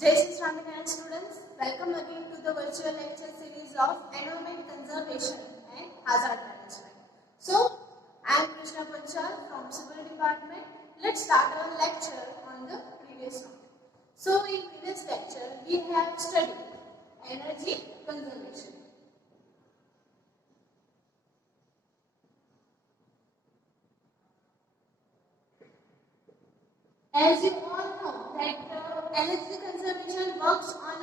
Jai Shri Swaminarayan students, welcome again to the virtual lecture series of Environment Conservation and Hazard Management. So, I am Krishna Panchal from Civil Department. Let's start our lecture on the previous one. So, in previous lecture, we have studied energy conservation. As you all know that energy conservation works on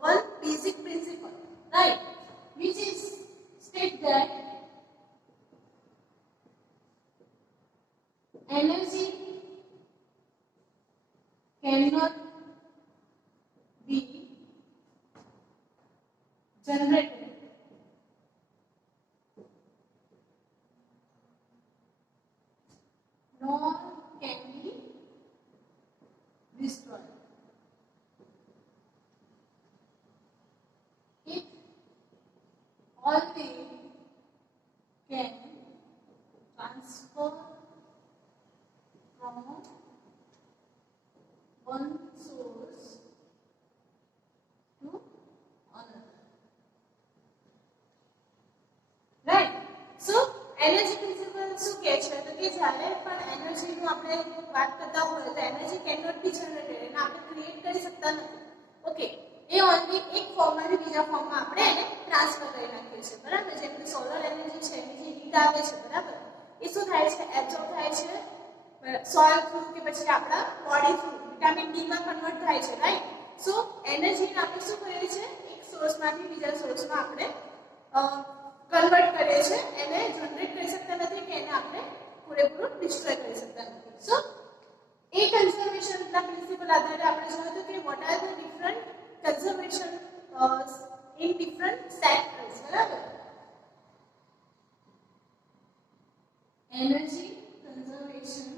one basic principle, right? Which is state that energy cannot be generated nor can be destroyed. It only can transfer from one source to another. Right? So, energy principle શું કહે છે તો કે જ્યારે પણ એનર્જીનું આપણે વાત કરતા હોય તો એનર્જી કેનોટ બી જનરેટેડ એને આપણે ક્રિએટ કરી શકતા નથી. ઓકે, એ ઓનલી એક ફોર્મમાંથી બીજા ફોર્મમાં આપણે એને ટ્રાન્સફર કરી નાખીએ છીએ, બરાબર? જેમ કે સોલર એનર્જી છે એની જે હીટ આવે છે, બરાબર, એ શું થાય છે? એબ્ઝોર્બ થાય છે સોઇલ થ્રુ કે પછી આપણા બોડી થ્રુ વિટામિન ડી માં કન્વર્ટ થાય છે, રાઈટ? સો એનર્જીને આપણે શું કરીએ છીએ? એક સોર્સમાંથી બીજા સોર્સમાં આપણે કન્વર્ટ કરીએ છીએ, એને જનરેટ કરી શકતા નથી કે એને આપણે પૂરેપૂરું ડિસ્ટ્રોય કરી શકતા નથી. સો એ કન્ઝર્વેશનના પ્રિન્સિપલ આધારે આપણે જોયું હતું કે what are the different conservation in different sectors, બરાબર? Energy conservation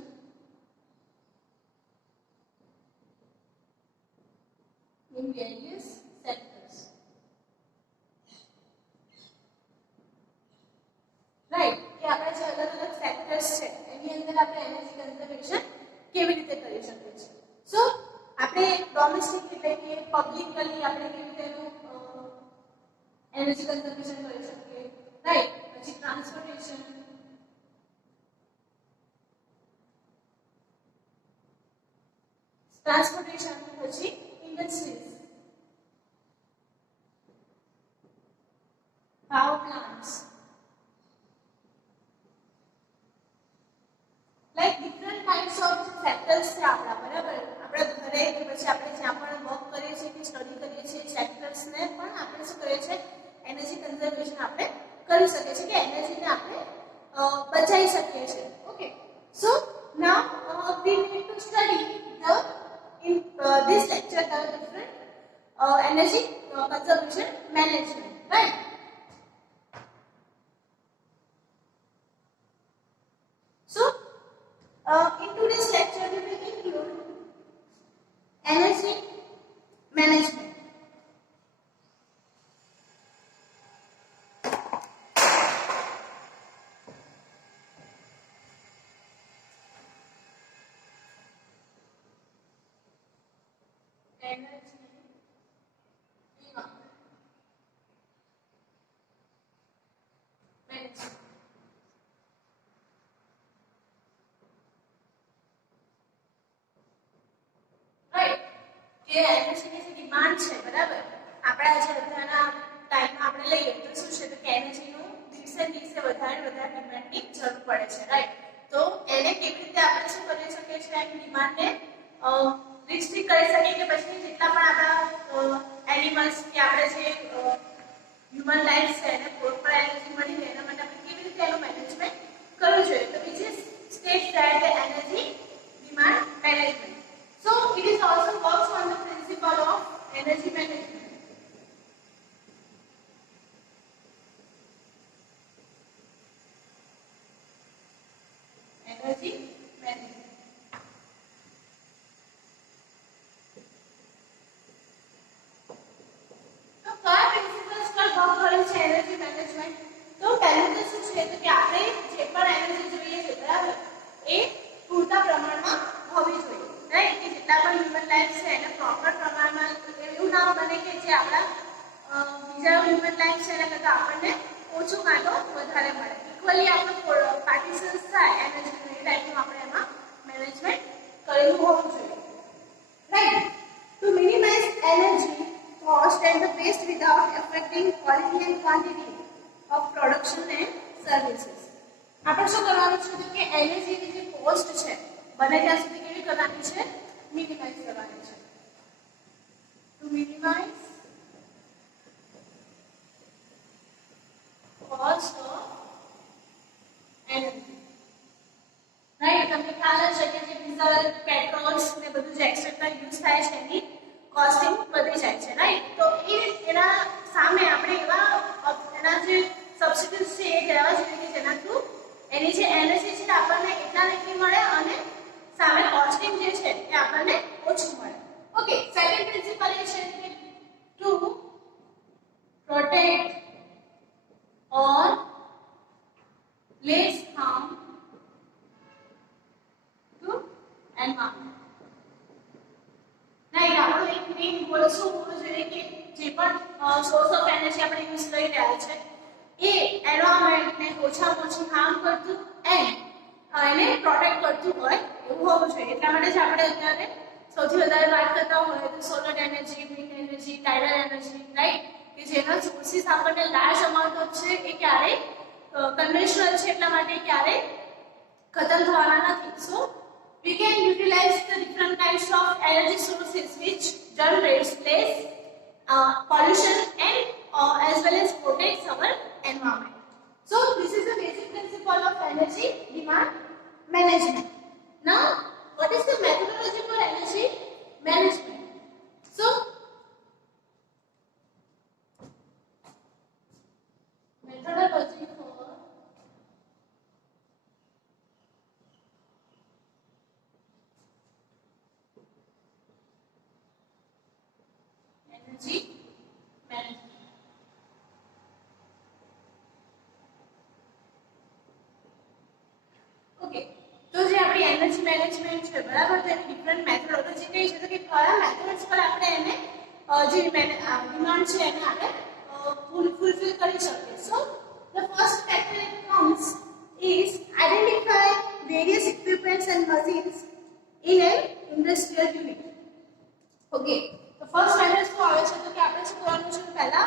in various sectors. Right? કે આપણે જે અલગ અલગ સેક્ટર્સ છે એની અંદર આપણે એનર્જી કન્ઝર્વેશન કેવી રીતે કરી શકીએ છીએ. સો આપણે ડોમેસ્ટિક એટલે કે પબ્લિકલી આપણે કેવી રીતે એનું એનર્જી કન્ઝર્વેશન કરી શકીએ, રાઈટ? પછી ટ્રાન્સપોર્ટેશન, પછી industries, power plants, like different kinds of sectors છે આપણા, બરાબર? આપણે ઘરે કે પછી આપણે જ્યાં પણ વર્ક કરીએ છીએ કે સ્ટડી કરીએ છીએ સેક્ટર્સ ને પણ આપણે શું કરીએ છીએ? એનર્જી કન્ઝર્વેશન આપણે કરી શકીએ છીએ કે એનર્જીને આપણે બચાવી શકીએ છીએ. ઓકે, સો નાઉ we need to study the in this lecture the different energy conservation management, right? So in today's lecture we will include energy management. Energy management. Right? કે એનર્જીની જે ડિમાન્ડ છે, બરાબર? આપણા જે અત્યારના ટાઈમમાં આપણે લઈએ તો શું છે તો કે એનર્જીનું દિવસે દિવસે વધારે ડિમાન્ડની જરૂર પડે છે, રાઈટ? તો એને કેવી રીતે આપણે શું કરી શકીએ છીએ? એની ડિમાન્ડને રિસ્ટ્રિક્ટ કરી શકીએ કે પછી જેટલા પણ આપણા એનિમલ્સ કે આપણે જે હ્યુમન લાઈફ છે એને પ્રોપર એનર્જી મળી રહે એના માટે આપણે કેવી રીતે એનું મેનેજમેન્ટ કરવું જોઈએ? તો which is state that the energy demand management. So it is also works on the principle of energy management. Energy management. તો કયા પ્રિન્સિપલ્સ પર વર્ક કરે છે એનર્જી મેનેજમેન્ટ? તો પહેલું તો શું છે તો કે આપણે જે પણ એનર્જી જોઈએ છે, બરાબર, એ પૂરતા પ્રમાણમાં હોવી જોઈએ, રાઈટ? કે જેટલા પણ હ્યુમન લાઈફ છે એને પ્રોપર પ્રમાણમાં જે આપણા બીજા હ્યુમન લાઈફ છે એના કરતાં આપણને ઓછું કાં તો વધારે મળે. ઇક્વલી આપણું પાર્ટિશન્સ થાય એનર્જી એ ટાઈપનું આપણે એમાં મેનેજમેન્ટ કરેલું હોવું જોઈએ. Right. To minimize energy cost and the waste without affecting quality and quantity of production and services. આપણે શું કરવાનું છે કે એનર્જીની જે કોસ્ટ છે બને ત્યાં સુધી કેવી કરવાની છે? મિનિમાઇઝ કરવાની છે. To minimize cost of energy. Right. તમને ખ્યાલ હશે કે જે ડીઝલ, પેટ્રોલ્સ ને બધું જે એક્સેટ્રા યુઝ થાય છે એની કોસ્ટિંગ વધી જાય છે. રાઈટ. તો એના સામે આપણે એના જે સબસ્ટિટ્યુટ છે એ લેવા જોઈએ કે જેના થ્રુ એની જે એનર્જી છે આપણને એટલા એટલી મળે અને સામે કોસ્ટિંગ જે છે એ આપણને ઓછું મળે. ઓકે. સેકન્ડ પ્રિન્સિપલ એ છે કે to protect or less harm to environment. Right. આપણો એક મેઇન ગોલ શું હોવો જોઈએ કે જે પણ સોર્સ ઓફ એનર્જી આપણે યુઝ કરી રહ્યા છે એ એન્વાયરમેન્ટને ઓછામાં ઓછું હાર્મ કરતું એને પ્રોટેક્ટ કરતું હોય એવું હોવું જોઈએ. એટલા માટે જ આપણે અત્યારે સૌથી વધારે વાત કરતા હોય તો solar energy, wind energy, tidal energy, right, કે જેના સોર્સિસ આપણને લાર્જ અમાઉન્ટ ઓફ છે એ ક્યારેય કન્વેન્શનલ છે એટલા માટે ક્યારેય ખતમ થવાના નથી. સો we can utilize the different kinds of energy sources which generates less pollution and as well as protects our environment. So this is the basic principle of energy demand management. Now what is the methodology for energy management? So methodology for energy management. Okay. તો જે આપણી energy management છે બરાબર, તો એની different methodology કઈ છે તો કે કયા મેથડ્સ પર આપણે એને જે ડિમાન્ડ છે એને આપણે ફૂલફિલ કરી શકીએ. સો the first factor it comes is identify various equipments and machines in an industrial unit. Okay. તો ફર્સ્ટ મેથડ શું આવે છે તો કે આપણે શું કરવાનું છે પહેલા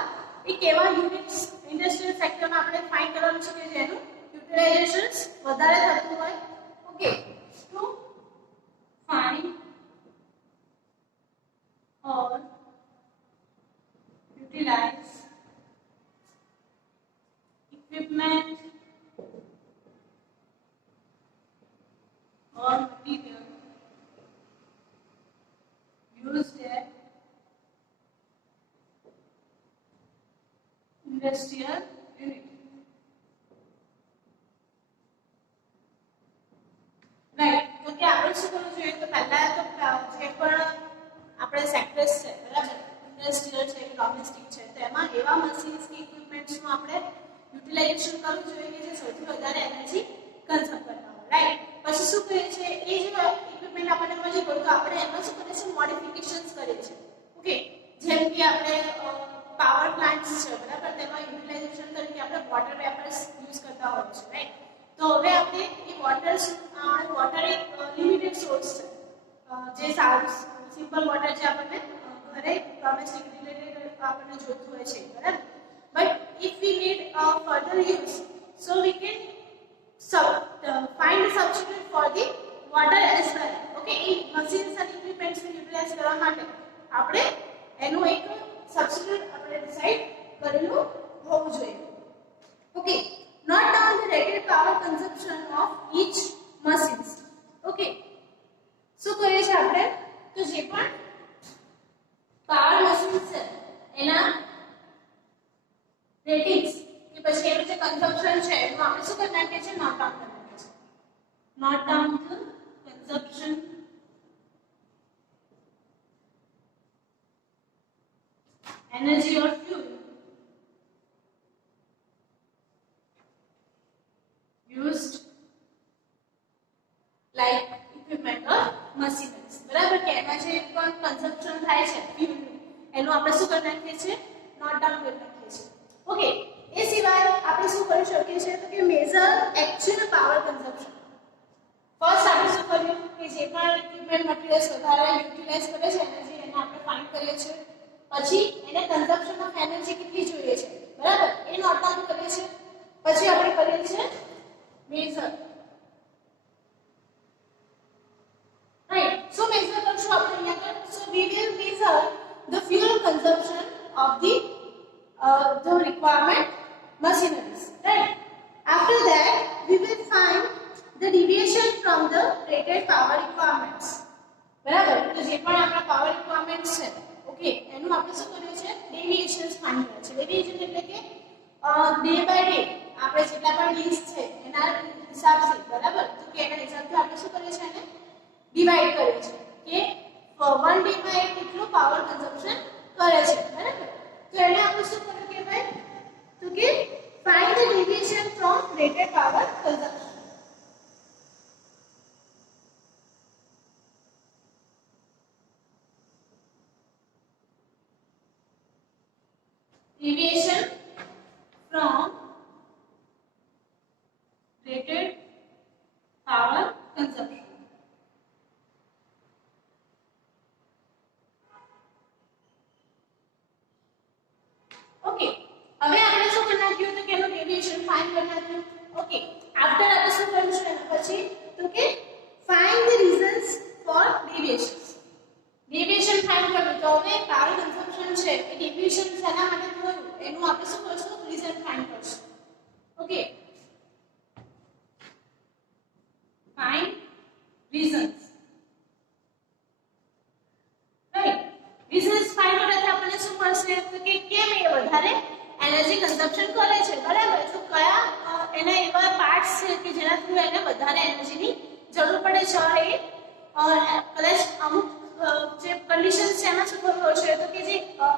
એ કેવા યુનિટ્સ ઇન્ડસ્ટ્રીયલ સેક્ટરમાં આપણે ફાઇન્ડ કરવાનું છે કે જેનું યુટિલાઇઝેશન વધારે થતું હોય. Okay. To find or utilize equipment or material used at industrial unit. Right. તો કે આપણે શું કરવું જોઈએ તો પહેલા તો જે પણ આપણે સેક્ટર્સ છે બરાબર, ઇન્ડસ્ટ્રીયલ છે કે ડોમેસ્ટિક છે, તો એમાં એવા મશીન્સ કે ઇક્વિપમેન્ટ્સનું આપણે યુટિલાઇઝેશન કરવું જોઈએ કે જે સૌથી વધારે એનર્જી કન્ઝ્યુમ કરતા હોય. રાઈટ. પછી શું કરીએ છીએ એ જે ઇક્વિપમેન્ટ આપણને મળી ગયું તો આપણે એમાં શું કરીએ છીએ મોડિફિકેશન્સ કરીએ છીએ. ઓકે. જેમ કે આપણે પાવર પ્લાન્ટ્સ છે બરાબર, તેમાં યુટિલાઇઝેશન તરીકે આપણે વોટર વેપર્સ યુઝ કરતા હોઈએ છીએ. રાઈટ. તો હવે આપણે એ વોટર એક લિમિટેડ સોર્સ છે જે સારું સિમ્પલ વોટર જે આપણને ઘરે ડોમેસ્ટિક રિલેટેડ આપણને જોઈતું હોય છે બરાબર. But if we need further use so we can find a substitute for the water as well. Okay. એ મશીન્સ અને ઇક્વિપમેન્ટ્સને યુટિલાઇઝ કરવા માટે આપણે એનું એક સબસ્ટિટ્યુટ આપણે ડિસાઈડ કરેલું હોવું જોઈએ. Okay. Note down the rated power consumption of each machines. Okay. શું કરીએ છીએ આપણે તો જે પણ પાવર મશીન્સ છે એના રેટિંગ્સ કે પછી એનું જે કન્ઝમ્પશન છે એનું આપણે શું કરી નાખીએ છીએ નોટ ડાઉન કરી નાખીએ છીએ. Note down the consumption energy or fuel used like equipment or machineries. બરાબર કે એમાં જે પણ કન્ઝમ્પશન થાય છે ફ્યુલ એનું આપણે શું કરી નાખીએ છીએ, નોટ ડાઉન કરી નાખીએ છીએ. ઓકે, એ સિવાય આપણે શું કરી શકીએ છીએ તો કે measure actual power consumption. First આપણે શું કર્યું કે જે પણ ઇક્વિપમેન્ટ મટીરીયલ્સ વધારે યુટિલાઇઝ કરે છે એનર્જી એને આપણે ફાઇન્ડ કરીએ છીએ. પછી એને કન્ઝમ્પશન ઓફ એનર્જી કેટલી જોઈએ છે, બરાબર, એ નોટ ડાઉન કરીએ છીએ. પછી આપણે કરીએ છીએ મેઝર. રાઈટ, સો મેઝર કરશું આપણે અહીંયા આગળ. So we will measure the fuel consumption of the requirement machineries, right? After that we will find the deviation from the rated power requirements. બરાબર, તો જે પણ આપણા પાવર રિક્વાયરમેન્ટ્સ છે, ઓકે, એનું આપણે શું કરીએ છીએ, ડેવિએશન્સ ફાઇન્ડ કરીએ છીએ. ડેવિએશન એટલે કે ડે બાય ડે આપણે જેટલા પણ ડેઝ છે એના હિસાબથી, બરાબર, તો કે એના હિસાબથી આપણે શું કરીએ છીએ, એને ડિવાઇડ કરીએ છીએ કે 1 ડે માં એ કેટલું પાવર કન્ઝમ્પશન કરે છે, બરાબર. તો એને આપણે શું કર્યું કે ભાઈ, તો કે find the deviation from rated power consumption. Deviation from rated power consumption. Okay, હવે આપણે શું કરી નાખ્યું તો કે એનું ડેવિએશન ફાઇન્ડ કરી નાખ્યું. ઓકે, આફ્ટર આપણે શું કરીશું એના પછી તો કે find the reasons for deviations. Deviation find કર્યું તો હવે પાવર કન્ઝમ્પશન છે એ ડેવિએશન શેના માટે થયું એનું આપણે શું કરશું, રીઝન ફાઇન્ડ કરશું. Okay, find reasons. Right, reasons find કરવાથી આપણને શું મળશે તો કે કેમ એ વધારે એનર્જી કન્ઝમ્પશન કરે છે, બરાબર. તો કયા એના એવા પાર્ટ્સ છે કે જેના થ્રુ એને વધારે એનર્જીની જરૂર પડે છે, और કદાચ અમુક જે કન્ડિશન્સ છે એમાં શું થતું હશે તો કે જે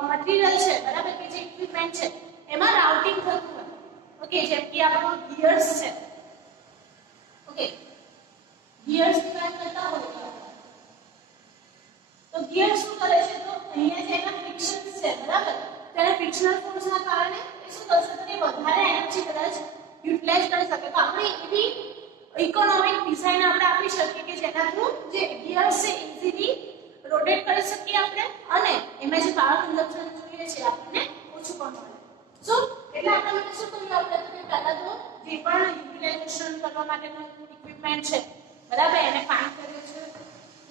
મટીરીયલ છે, બરાબર, કે જે ઇક્વિપમેન્ટ છે એમાં રાઉટિંગ થતું હોય. ઓકે, જેમ કે આપણો ગિયર્સ છે, ઓકે, ગિયર્સ ડિવાઇડ કરતા હોય તો ગિયર શું કરે છે તો અહીંયા જે એના ફ્રિક્શન્સ છે, બરાબર, તેના ફ્રિક્શનલ ફોર્સના કારણે એ શું થશે તો કે વધારે એનર્જી કદાચ યુટિલાઇઝ કરી શકે. તો આપણે એવી ઇકોનોમિક ડિઝાઇન આપણે આપી શકીએ કે જેના થ્રુ જે ગિયર્સ છે ઇઝીલી રોટેટ કરી શકીએ આપણે અને એમાં જે પાવર કન્ઝમ્પશન જોઈએ છે આપણને ઓછું પણ મળે. સો એટલે આપણે માટે શું કર્યું આપણે તો કે પહેલા તો જે પણ યુટિલાઇઝેશન કરવા માટેનું ઇક્વિપમેન્ટ છે, બરાબર, એને ફાઇન્ડ કરીએ છીએ,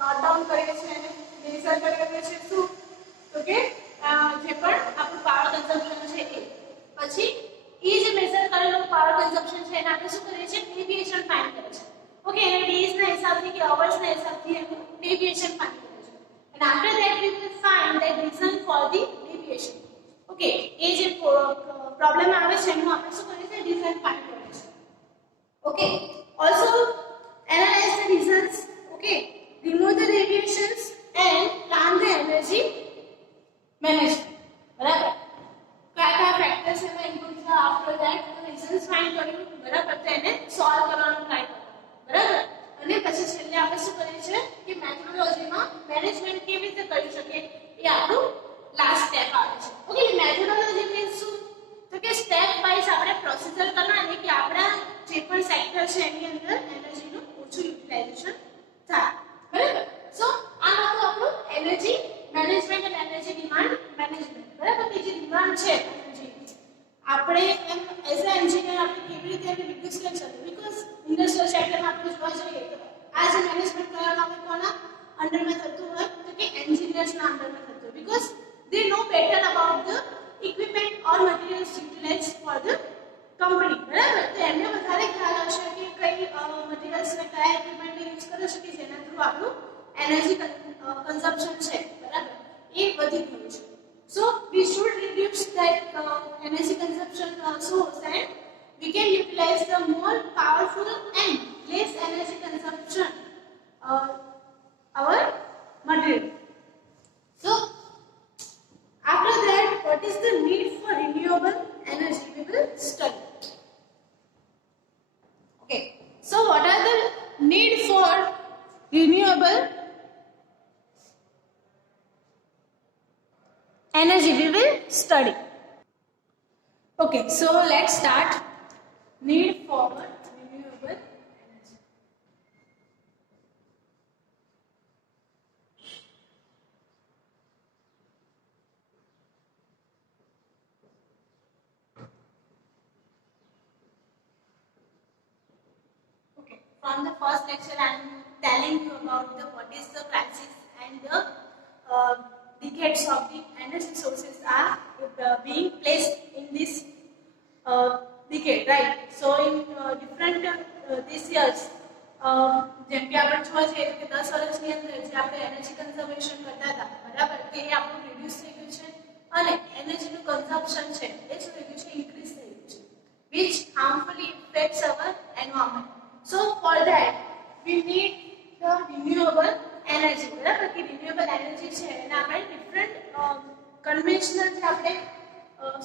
નોટ ડાઉન કરીએ છીએ, એને મેઝર કરીએ છીએ શું તો કે જે પણ આપણું પાવર કન્ઝમ્પશન છે એ. પછી એ જે મેઝર કરેલું પાવર કન્ઝમ્પશન છે એને આપણે શું કરીએ છીએ, ડેવિએશન ફાઇન્ડ કરીએ છીએ. ઓકે, એને ડેઝ ના હિસાબથી કે અવર્સ ના હિસાબથી એનું ડેવિએશન ફાઇન્ડ કરીએ છીએ. and after that we will find the reason for the deviation. Okay, એ જે પ્રોબ્લેમ આવે છે એનું આપણે શું કરીએ છીએ, રીઝન ફાઇન્ડ કરીએ છીએ. Okay, also analyze the reasons. Okay, remove the deviations and plan the energy management. બરાબર, કયા કયા ફેક્ટર્સ એમાં ઇન્ક્લુડ છે, આફ્ટર ધેટ રીઝન્સ ફાઇન્ડ કર્યું, બરાબર, તો એને સોલ્વ કરવાનો ટ્રાય કરો, બરાબર. અને પછી છેલ્લે આપણે શું કરીએ છીએ કે મેથોડોલોજીમાં મેનેજમેન્ટ કેવી રીતે કરી શકીએ એ આપણું લાસ્ટ સ્ટેપ આવે છે. ઓકે, મેથોડોલોજી મીન્સ શું તો કે સ્ટેપ વાઇઝ આપણે પ્રોસિજર કરવાની કે આપણા જે પણ સેક્ટર છે એની અંદર એનર્જીનું ઓછું યુટિલાઇઝેશન થાય, બરાબર. સો આ હતું આપણું એનર્જી મેનેજમેન્ટ અને એનર્જી ડિમાન્ડ મેનેજમેન્ટ, બરાબર. કે જે ડિમાન્ડ છે એનર્જી આપણે એમ એઝ અ એન્જિનિયર આપણે કેવી રીતે એને રિડ્યુસ કરી શકીએ, બીકોઝ ઇન્ડસ્ટ્રીયલ સેક્ટરમાં આપણે જોવા જઈએ તો આ જે મેનેજમેન્ટ કરવામાં આવે કોના અંડરમાં થતું હોય તો કે એન્જિનિયર્સના અંડરમાં થતું હોય, because they know better about the equipment or materials utilized for the company, બરાબર. તો એમને વધારે ખ્યાલ હશે કે કઈ મટીરીયલ્સ ને કયા ઇક્વિપમેન્ટ યુઝ કરી શકે જેના થ્રુ આપણું એનર્જી કન્ઝમ્પશન છે, બરાબર, એ વધી ગયું છે. So we should reduce that energy consumption source and we can utilize the more powerful and less energy consumption our material. So after that, what is the need for renewable energy we will study. Okay, so what are the need for renewable energy we will study. Okay, so let's start. Need for renewable energy. Okay, from the first lecture I am telling you about what is the crisis and the decades of the energy sources are being placed in this decade, right? So in different these years, જેમ કે આપણે જોવા જઈએ કે 10 વર્ષની અંદર જે આપણે એનર્જી કન્ઝર્વેશન કરતા હતા બરાબર તે આપણું રિડ્યુસ થઈ ગયું છે અને એનર્જીનું કન્ઝમ્પશન છે એ શું થઈ ગયું છે ઇન્ક્રીઝ થઈ ગયું છે which harmfully affects our environment. So for that we need the renewable energy, બરાબર કે renewable energy છે એને આપણે ડિફરન્ટ કન્વેન્શનલ જે આપણે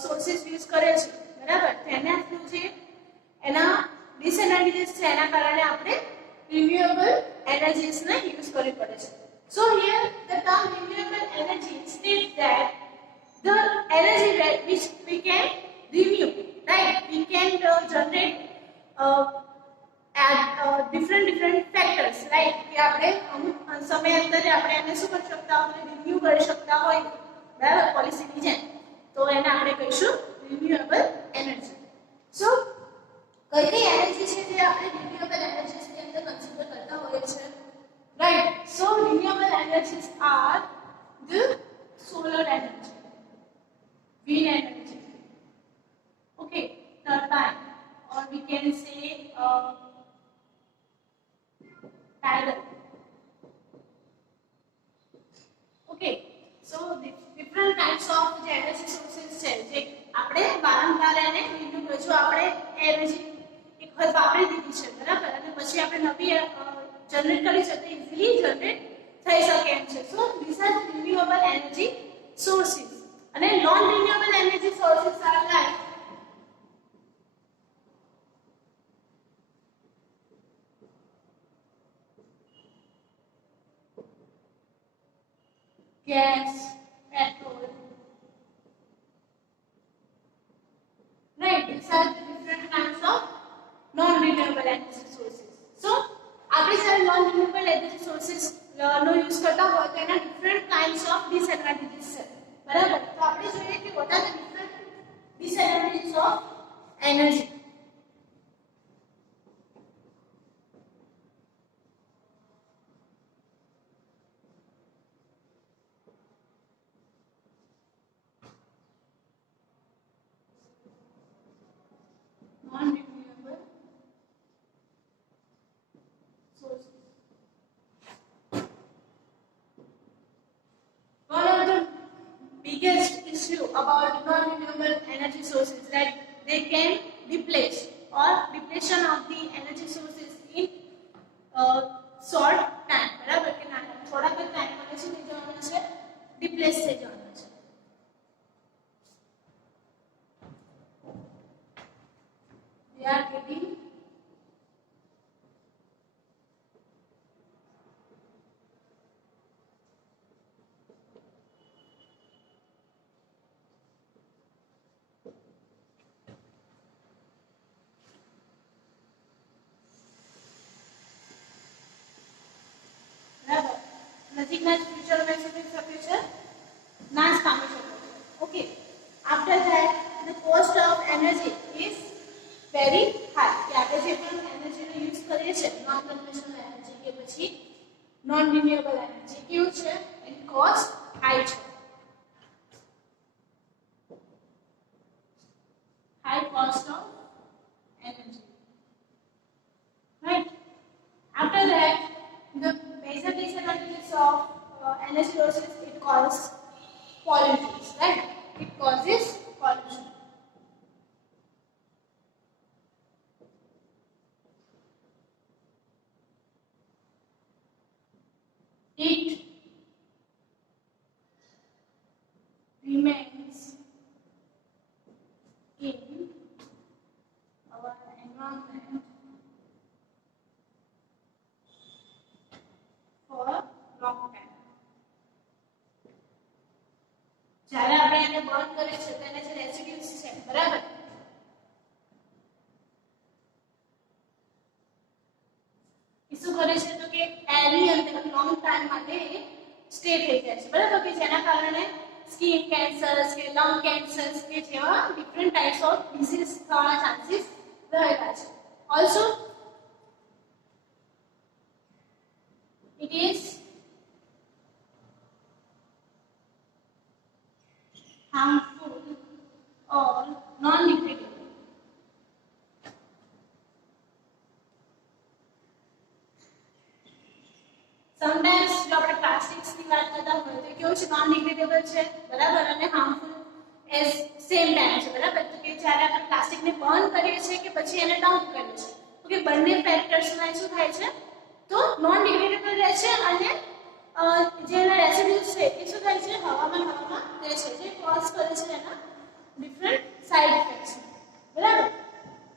સોર્સિસ યુઝ કરે છે બરાબર તેના થ્રુ જે એના ડિસએડવાન્ટેजेस છે એના કારણે આપણે renewable energies ને યુઝ કરવી પડે છે. So here the term renewable energy states that the energy which we can renew, right? We can generate at different factors, right? કે આપણે અમુક સમય અંદર આપણે એને શું કરી શકતા હોય રિન્યુ કરી શકતા હોય બરાબર પોલિસીની જેમ તો એને આપણે કહીશું renewable energy. So કઈ એનર્જી છે જે આપણે renewable energies ની અંદર કન્સિડર કરતા હોઈએ છે, right? So renewable energies are the solar energy, wind energy, okay, turbine, or we can say tidal. Okay, so the different types of the energy sources છે જે આપણે વારંવાર એને રિન્યુ કરજો આપણે એનર્જી એક વખત વાપરી દીધી છે બરાબર અને પછી આપણે નવી જનરેટ કરી શકીએ ઇઝીલી જનરેટ થઈ શકે એમ છે. So this are renewable energy sources અને non renewable energy sources are like gas, petrol, right? These are the different kinds of non-renewable energy sources. So, આપણે જ્યારે non-renewable energy sources નો યુઝ કરતા હોય તો એના different kinds of disadvantages છે બરાબર તો આપણે જોઈએ કે what are the different disadvantages of energy. Non-renewable sources. One of the biggest issue about non-renewable energy sources that they can deplete or depletion of the energy sources in short time. બરાબર કે ના થોડા કે ટાઈમ માં શું થઈ જવાનું છે ડિપ્લેસ થઈ જવાનું છે. They are getting બરાબર નજીકના ફ્યુચરમાં શું થઈ શકે છે નાશ પામી શકે છે. Okay after that the cost of energy is very high કે આપણે જે પણ એનર્જીનો યુઝ કરીએ છીએ નોન કન્વેન્શનલ એનર્જી કે પછી નોન રિન્યુએબલ એનર્જી કેવું છે એની કોસ્ટ હાઈ છે. High cost of energy, right? After that, the major disadvantages of energy sources, it causes pollutants, right? It causes pollution. It remains in our environment for long time. જ્યારે આપણે બર્ન કરે છે તેના જે રેસિડ્યુઝ છે બરાબર એ શું કરે છે તો કે એની અંદર લોંગ ટાઈમ માટે સ્ટે થઈ જાય છે બરાબર કે જેના કારણે સ્કિન કેન્સર્સ કે લંગ કેન્સર્સ કે જેવા ડિફરન્ટ ટાઇપ્સ ઓફ ડિસીઝ થવાના ચાન્સીસ રહેલા છે also it is harmful or non-degradable. Sometimes જો આપણે પ્લાસ્ટિક્સ ની વાત કરતા હોય તો કેવું છે નોન ડિગ્રેડેબલ છે બરાબર અને હાર્મફુલ એઝ સેમ ટાઈમ છે બરાબર તો કે જ્યારે આપણે પ્લાસ્ટિક ને બર્ન કરીએ છીએ કે પછી એને ડમ્પ કરીએ છીએ ઓકે બંને ફેક્ટર્સ માં શું થાય છે તો નોન ડિગ્રેડેબલ રહે છે અને જે એના રેસિડ્યુઝ છે એ શું થાય છે હવામાં રહે છે જે કોઝ કરે છે એના ડિફરન્ટ સાઇડ ઇફેક્ટ્સ બરાબર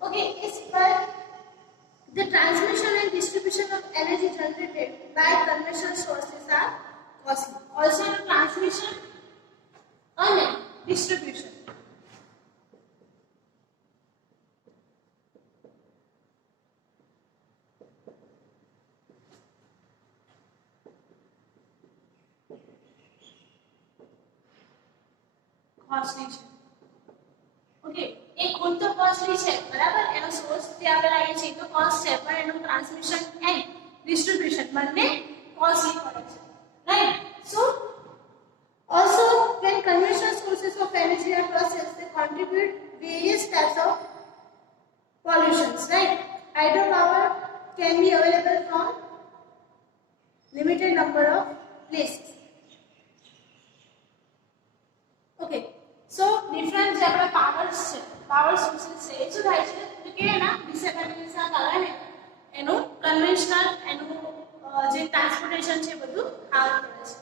ઓકે એ સિવાય the transmission and distribution of energy generated by conventional sources are costly also the transmission and distribution costly છે ઓકે એક ખુદ તો કોસ્ટલી છે બરાબર એનો સોર્સ જે આપણે લાવીએ છીએ તો કોસ્ટ છે પણ એનું ટ્રાન્સમિશન એન્ડ ડિસ્ટ્રીબ્યુશન બંને કોસ્ટલી પડે છે right so also when conventional sources of energy are processed they contribute various types of pollutions right hydropower can be available from limited number of places okay so different જે આપણા પાવર્સ છે power sources છે એ શું થાય છે તો કે એના ડિસએડવાન્ટેજીસ ના કારણે એનું કન્વેન્શનલ એનું જે ટ્રાન્સપોર્ટેશન છે બધું હાર્મ કરે છે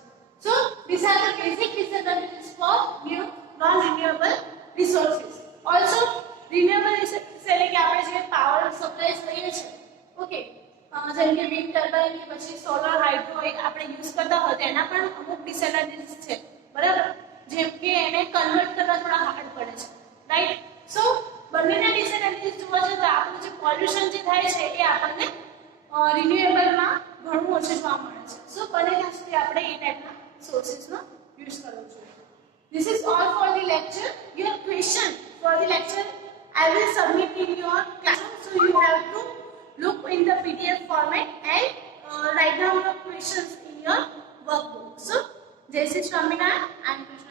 so these are the basic disadvantages for new non renewable resources also renewable resources એટલે કે આપણે જે પાવર સપ્લાય કરીએ છીએ ઓકે જેમ કે વિન્ડ ટર્બાઇન કે પછી સોલર હાઇડ્રો આપણે યુઝ કરતા હોય તેના પણ અમુક ડિસએડવાન્ટેજીસ છે બરાબર જેમ કે એને કન્વર્ટ કરવા થોડા હાર્ડ પડે છે રાઈટ સો બંનેના ડિસએડવાન્ટેજ જોવા જઈએ તો આપણું જે પોલ્યુશન જે થાય છે એ આપણને રિન્યુએબલમાં ઘણું ઓછું જોવા મળે છે સો બને ત્યાં સુધી આપણે એ ટાઈપના સોર્સિસનો યુઝ કરવો જોઈએ This is all for the lecture. Your question for the lecture I will submit in your classroom. So you have to look in the PDF format and write down your questions in your workbook. So, Jai Shri Swaminarayan and Krishna.